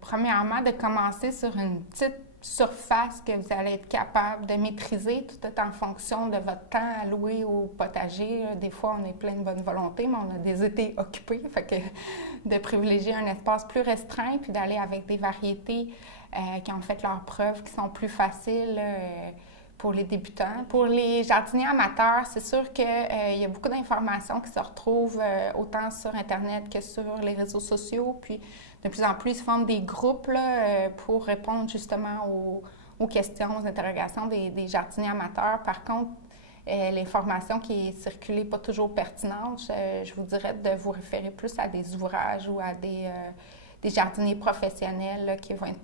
Premièrement, de commencer sur une petite surface que vous allez être capable de maîtriser, tout est en fonction de votre temps alloué au potager. Des fois, on est plein de bonne volonté, mais on a des étés occupés. Fait que de privilégier un espace plus restreint, puis d'aller avec des variétés qui ont fait leurs preuves, qui sont plus faciles pour les débutants. Pour les jardiniers amateurs, c'est sûr qu'il y a beaucoup d'informations qui se retrouvent autant sur Internet que sur les réseaux sociaux. Puis de plus en plus, ils se forment des groupes là, pour répondre justement aux questions, aux interrogations des jardiniers amateurs. Par contre, l'information qui est circulée n'est pas toujours pertinente. Je vous dirais de vous référer plus à des ouvrages ou à des jardiniers professionnels là, qui vont être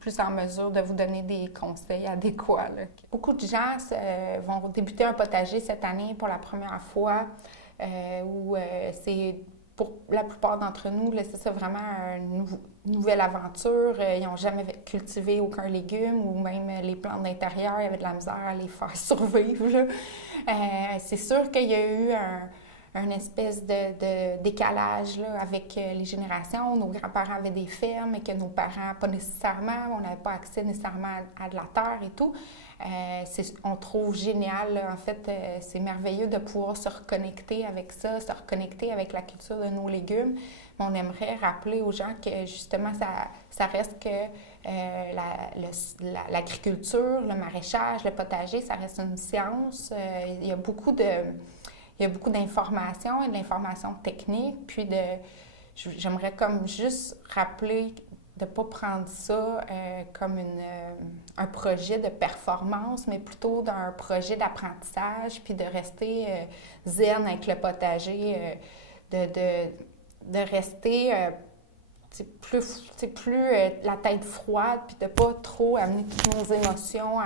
plus en mesure de vous donner des conseils adéquats. Là. Beaucoup de gens vont débuter un potager cette année pour la première fois, où c'est pour la plupart d'entre nous, c'est vraiment une nouvelle aventure. Ils n'ont jamais cultivé aucun légume ou même les plantes d'intérieur, il y avait de la misère à les faire survivre. C'est sûr qu'il y a eu un espèce de décalage là, avec les générations. Nos grands-parents avaient des fermes et que nos parents, pas nécessairement, on n'avait pas accès nécessairement à de la terre et tout. On trouve génial, là, en fait, c'est merveilleux de pouvoir se reconnecter avec ça, se reconnecter avec la culture de nos légumes. Mais on aimerait rappeler aux gens que justement, ça reste que l'agriculture, le maraîchage, le potager, ça reste une science. Il y a beaucoup d'informations et de l'information technique, puis j'aimerais comme juste rappeler de ne pas prendre ça comme un projet de performance, mais plutôt d'un projet d'apprentissage, puis de rester zen avec le potager, de rester plus la tête froide, puis de ne pas trop amener toutes nos émotions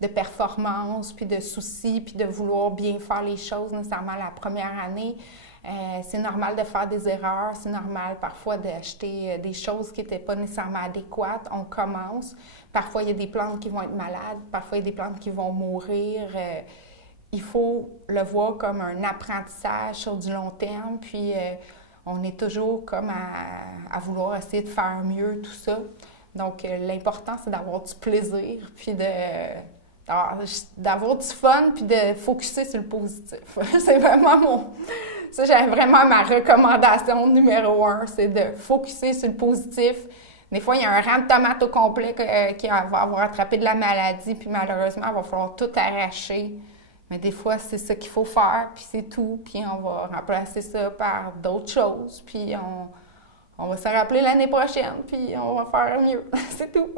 de performance, puis de soucis, puis de vouloir bien faire les choses nécessairement la première année. C'est normal de faire des erreurs, c'est normal parfois d'acheter des choses qui n'étaient pas nécessairement adéquates. On commence. Parfois, il y a des plantes qui vont être malades, parfois, il y a des plantes qui vont mourir. Il faut le voir comme un apprentissage sur du long terme, puis on est toujours comme à vouloir essayer de faire mieux, tout ça. Donc, l'important, c'est d'avoir du plaisir, puis d'avoir du fun, puis de focusser sur le positif. C'est vraiment ça, j'ai vraiment ma recommandation numéro 1, c'est de focusser sur le positif. Des fois, il y a un rang de tomates au complet qui va avoir attrapé de la maladie, puis malheureusement, il va falloir tout arracher. Mais des fois, c'est ça qu'il faut faire, puis c'est tout. Puis on va remplacer ça par d'autres choses, puis on va se rappeler l'année prochaine, puis on va faire mieux. C'est tout.